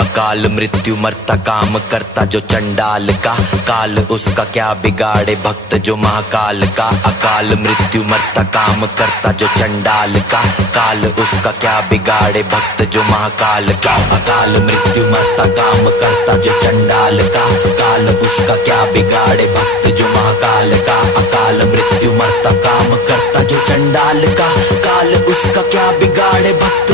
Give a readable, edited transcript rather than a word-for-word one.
अकाल मृत्यु मरता काम करता जो चंडाल का, काल उसका क्या बिगाड़े भक्त जो महाकाल का। अकाल मृत्यु मरता काम करता जो चंडाल का, काल उसका क्या बिगाड़े भक्त जो महाकाल का। अकाल मृत्यु मरता काम करता जो चंडाल का, काल उसका क्या बिगाड़े भक्त जो महाकाल का। अकाल मृत्यु मरता काम करता जो चंडाल का, काल उसका क्या बिगाड़े भक्त